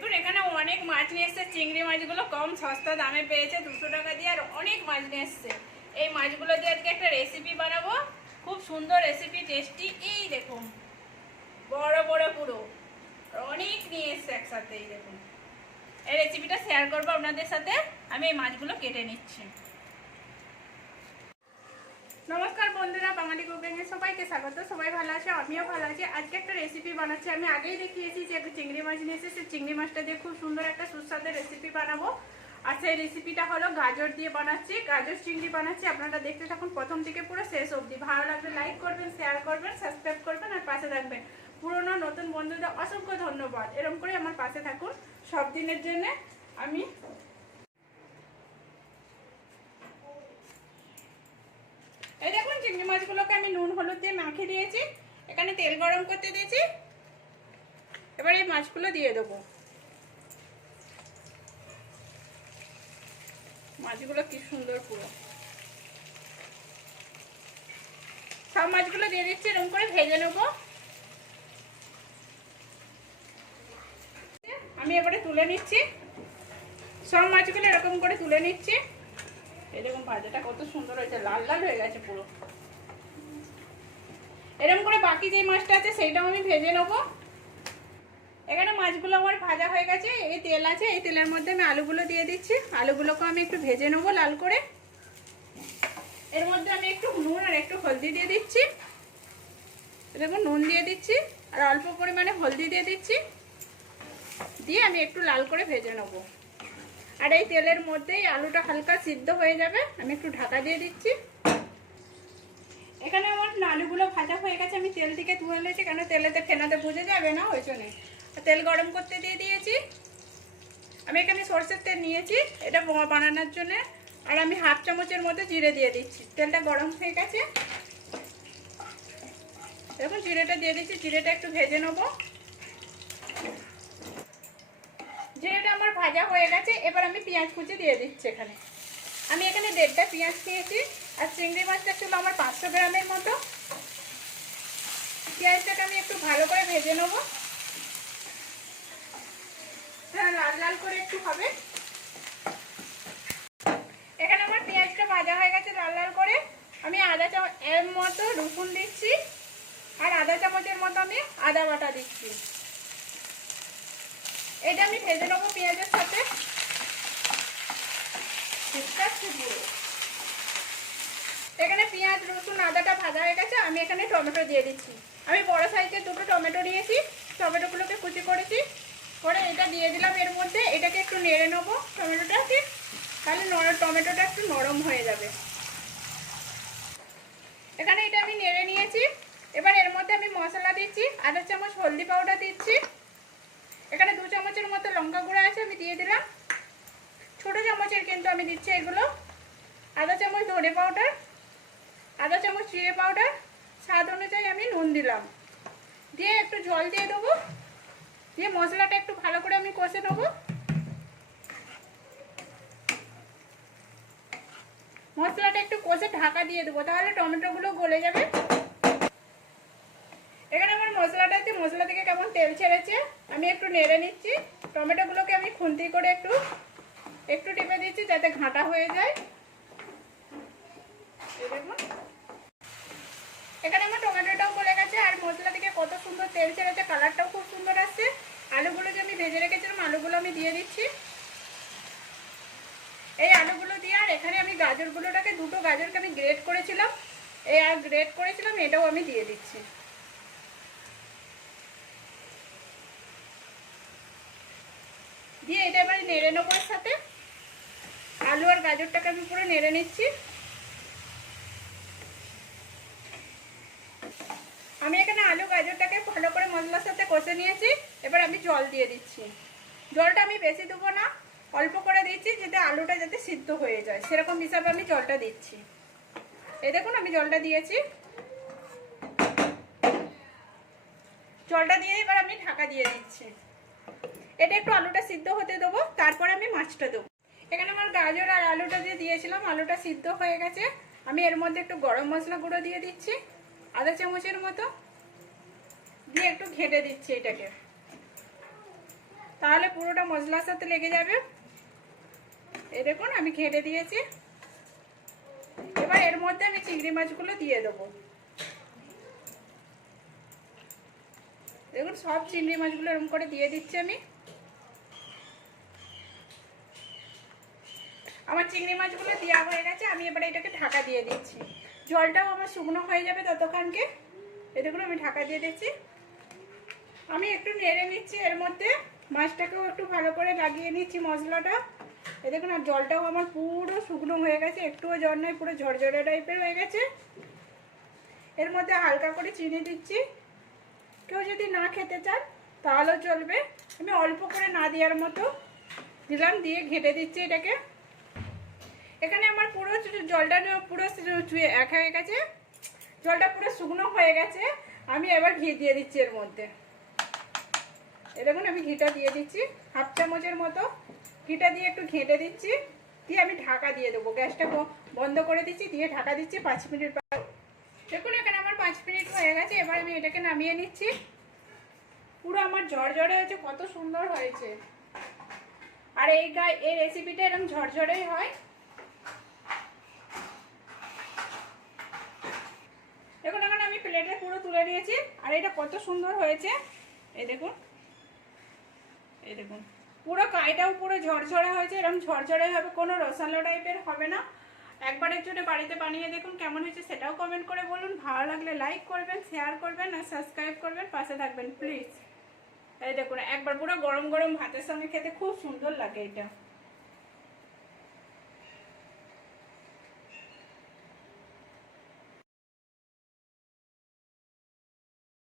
দেখুন, এখানে অনেক মাছ নিয়ে এসছে। চিংড়ি মাছগুলো কম সস্তা দামে পেয়েছে, দুশো টাকা দিয়ে, আর অনেক মাছ নিয়ে এসছে। এই মাছগুলো দিয়ে আজকে একটা রেসিপি বানাবো। খুব সুন্দর রেসিপি টেস্টি এই দেখুন, বড় বড় পুরো। অনেক নিয়ে এসছে একসাথে, এই দেখুন। এই রেসিপিটা শেয়ার করব আপনাদের সাথে। আমি এই মাছগুলো কেটে নিচ্ছি। নমস্কার বন্ধুরা, বাঙালি কুকিংয়ে সবাইকে স্বাগত। সবাই ভালো আছে? আমিও ভালো আছি। আজকে একটা রেসিপি বানাচ্ছি। আমি আগেই দেখিয়েছি যে একটা চিংড়ি মাছ নিয়েছি সেই চিংড়ি মাছটা দিয়ে খুব সুন্দর একটা সুস্বাদু রেসিপি বানাবো। আর সেই রেসিপিটা হলো গাজর দিয়ে বানাচ্ছি। গাজর চিংড়ি বানাচ্ছি। আপনারা দেখতে থাকুন প্রথম থেকে পুরো শেষ অবধি। ভালো লাগলে লাইক করবেন শেয়ার করবেন সাবস্ক্রাইব করবেন আর পাশে থাকবেন। পুরোনো নতুন বন্ধুদের অসংখ্য ধন্যবাদ। এরকম করে আমার পাশে থাকুন। সব দিনের জন্য আমি এই দেখুন চিংড়ি মাছগুলোকে আমি নুন, হলুদ দিয়ে মাখিয়ে দিয়েছি। এখানে তেল গরম করতে দিয়েছি। এবার এই মাছগুলো দিয়ে দেবো। মাছগুলো কি সুন্দর পুরো। সব মাছগুলো দিয়ে দিচ্ছি, এরকম করে ভেজে নেব। আমি এবারে তুলে নিচ্ছি। সব মাছগুলো এরকম করে তুলে নিচ্ছি। এরকম ভাজাটা কত সুন্দর হয়েছে, লাল লাল হয়ে গেছে পুরো। এরকম করে বাকি যে মাছটা আছে, সেইটাও আমি ভেজে নেব। এখানে মাছগুলো আমার ভাজা হয়ে গেছে, এই তেল আছে, এই তেলের মধ্যে আমি আলুগুলো দিয়ে দিচ্ছি। আলুগুলোকে আমি একটু ভেজে নেব লাল করে। এর মধ্যে আমি একটু নুন আর একটু হলদি দিয়ে দিচ্ছি। দেখুন নুন দিয়ে দিচ্ছি, আর অল্প পরিমাণে হলদি দিয়ে দিচ্ছি। দিয়ে আমি একটু লাল করে ভেজে নেব। আর এই তেলের মধ্যেই আলুটা হালকা সিদ্ধ হয়ে যাবে, আমি একটু ঢাকা দিয়ে দিচ্ছি। আমার আলুগুলো ভাজা হয়ে গেছে, আমি তেল থেকে তুলে নিয়েছি, কেন তেলেতে ফেনাতে বুঝে যাবে না, ওই জন্যে। তেল গরম করতে দিয়ে দিয়েছি। আমি এখানে সর্ষের তেল নিয়েছি, এটা বানানোর জন্য। আর আমি হাফ চামচের মধ্যে জিরে দিয়ে দিচ্ছি। তেলটা গরম হয়ে গেছে। দেখুন জিরেটা দিয়ে দিচ্ছি, জিরেটা একটু ভেজে নেব। জিরেটা আমার ভাজা হয়ে গেছে, এবার আমি পেঁয়াজ কুচি দিয়ে দিচ্ছি এখানে। দেড়টা পেঁয়াজ নিয়েছি আর চিংড়ি মাছটা ছিল আমার পাঁচশো গ্রামের মতো। পেঁয়াজটাকে আমি একটু ভালো করে ভেজে নেব। হ্যাঁ লাল লাল করে একটু হবে। এখানে আমার পেঁয়াজটা ভাজা হয়ে গেছে লাল লাল করে। আমি আদা চামচ এর মতো রসুন দিচ্ছি আর আধা চামচের মতো আমি আদা বাটা দিচ্ছি। এটা আমি ভেজে নেব পেঁয়াজের সাথে। এখানে পেঁয়াজ, রসুন, আদাটা ভাজা হয়ে গেছে, আমি এখানে টমেটো দিয়ে দিচ্ছি। আমি বড় সাইজের দুটো টমেটো নিয়েছি, টমেটোগুলোকে কুচি করেছি, করে এটা দিয়ে দিলাম এর মধ্যে। এটাকে একটু নেড়ে নেব টমেটোটাকে, তাহলে টমেটোটা একটু নরম হয়ে যাবে। এখানে এটা আমি নেড়ে নিয়েছি। এবার এর মধ্যে আমি মশলা দিচ্ছি, আধা চামচ হলদি পাউডার দিচ্ছি। এখানে দু চামচের মতো লঙ্কা গুঁড়ো আছে, আমি দিয়ে দিলাম। ছোট চামচের কিন্তু আমি দিচ্ছি এগুলো। আধা চামচ ধনে পাউডার, আধা চামচ জিরে পাউডার, স্বাদ অনুযায়ী আমি নুন দিলাম। দিয়ে একটু জল দিয়ে দেবো। দিয়ে মশলাটা একটু ভালো করে আমি কষে নেব। মশলাটা একটু কষে ঢাকা দিয়ে দেবো, তাহলে টমেটোগুলো গলে যাবে। এখানে আমার মশলাটাতে মশলা থেকে কেমন তেল ছেড়েছে, আমি একটু নেড়ে নিচ্ছি। টমেটোগুলোকে আমি খুন্তি করে একটু একটু টিপে দিচ্ছি যাতে ঘাঁটা হয়ে যায়। এখানে আমার টমেটোটাও গলে গেছে, আর মশলা থেকে কত সুন্দর তেল ছেড়েছে, কালারটাও খুব সুন্দর আসছে। আলুগুলো যে আমি ভেজে রেখেছিলাম, আলুগুলো আমি দিয়ে দিচ্ছি। এই আলুগুলো দিয়ে, আর এখানে আমি গাজরগুলোটাকে, দুটো গাজরকে আমি গ্রেট করেছিলাম। এই আর গ্রেট করেছিলাম, এটাও আমি দিয়ে দিচ্ছি। দিয়ে এটা এবার নেড়ে নেব সাথে। আলু আর গাজরটাকে আমি পুরো নেড়ে নিচ্ছি। আমি এখানে আলু, গাজরটাকে ভালো করে মশলার সাথে কষে নিয়েছি। এবার আমি জল দিয়ে দিচ্ছি। জলটা আমি বেশি দেবো না, অল্প করে দিচ্ছি যাতে আলুটা যাতে সিদ্ধ হয়ে যায়। সেরকম হিসাবে আমি জলটা দিচ্ছি। এই দেখুন, আমি জলটা দিয়েছি। জলটা দিয়ে এবার আমি ঢাকা দিয়ে দিচ্ছি। এটা একটু আলুটা সিদ্ধ হতে দেবো, তারপরে আমি মাছটা দেবো। এখানে আমার গাজর আর আলুটা দিয়ে দিয়েছিলাম, আলুটা সিদ্ধ হয়ে গেছে। আমি এর মধ্যে একটু গরম মশলা গুঁড়ো দিয়ে দিচ্ছি আধা চামচের মতো। দিয়ে একটু ঘেটে দিচ্ছি এটাকে। তাহলে পুরোটা মশলার সাথে লেগে যাবে। এই দেখুন, আমি ঘেটে দিয়েছি। এবার এর মধ্যে আমি চিংড়ি মাছগুলো দিয়ে দেবো। দেখুন, সব চিংড়ি মাছগুলো এরকম করে দিয়ে দিচ্ছি আমি। আমার চিংড়ি মাছগুলো দেওয়া হয়ে গেছে, আমি এবারে এটাকে ঢাকা দিয়ে দিচ্ছি। জলটাও আমার শুকনো হয়ে যাবে ততক্ষণকে। দেখুন আমি ঢাকা দিয়ে দিচ্ছি। আমি একটু নেড়ে নিচ্ছি, এর মধ্যে মাছটাকেও একটু ভালো করে লাগিয়ে নিচ্ছি মশলাটা। এ দেখুন, আর জলটাও আমার পুরো শুকনো হয়ে গেছে, একটুও জল নয় পুরো ঝরঝরে টাইপের হয়ে গেছে। এর মধ্যে হালকা করে চিনি দিচ্ছি। কেউ যদি না খেতে চান, তাহলেও চলবে। আমি অল্প করে না দেওয়ার মতো দিলাম, দিয়ে ঘেটে দিচ্ছি এটাকে। এখানে আমার পুরো জলটা পুরো চুয়ে এক হয়ে গেছে। জলটা পুরো শুকনো হয়ে গেছে। আমি এবার ঘি দিয়ে দিচ্ছি এর মধ্যে। এ দেখুন, আমি ঘিটা দিয়ে দিচ্ছি। হাফ চামচের মতো। ঘিটা দিয়ে একটু ঘেঁটে দিচ্ছি। দিয়ে আমি ঢাকা দিয়ে দেবো। গ্যাসটা বন্ধ করে দিচ্ছি। দিয়ে ঢাকা দিচ্ছি পাঁচ মিনিট দেখুন, এখানে আমার পাঁচ মিনিট হয়ে গেছে। এবার আমি এটাকে নামিয়ে নিচ্ছি। পুরো আমার ঝরঝরে হয়েছে। কত সুন্দর হয়েছে। আর এই গায়ে এই রেসিপিটা এরকম ঝরঝরেই হয় দেখুন এখন আমি প্লেটে পুরো তুলে নিয়েছি। আর এটা কত সুন্দর হয়েছে। এই দেখুন। এই দেখুন। পুরো কাইটাও পুরো ঝরঝরে হয়েছে। এরকম ঝরঝরে হবে, কোনো রসালো টাইপের হবে না। একবার একটু বাড়িতে বানিয়ে দেখুন কেমন হয়েছে, সেটাও কমেন্ট করে বলুন। ভালো লাগলে লাইক করবেন শেয়ার করবেন আর সাবস্ক্রাইব করবেন, পাশে থাকবেন প্লিজ এই দেখুন, একবার পুরো গরম গরম ভাতের সঙ্গে খেতে খুব সুন্দর লাগে এটা।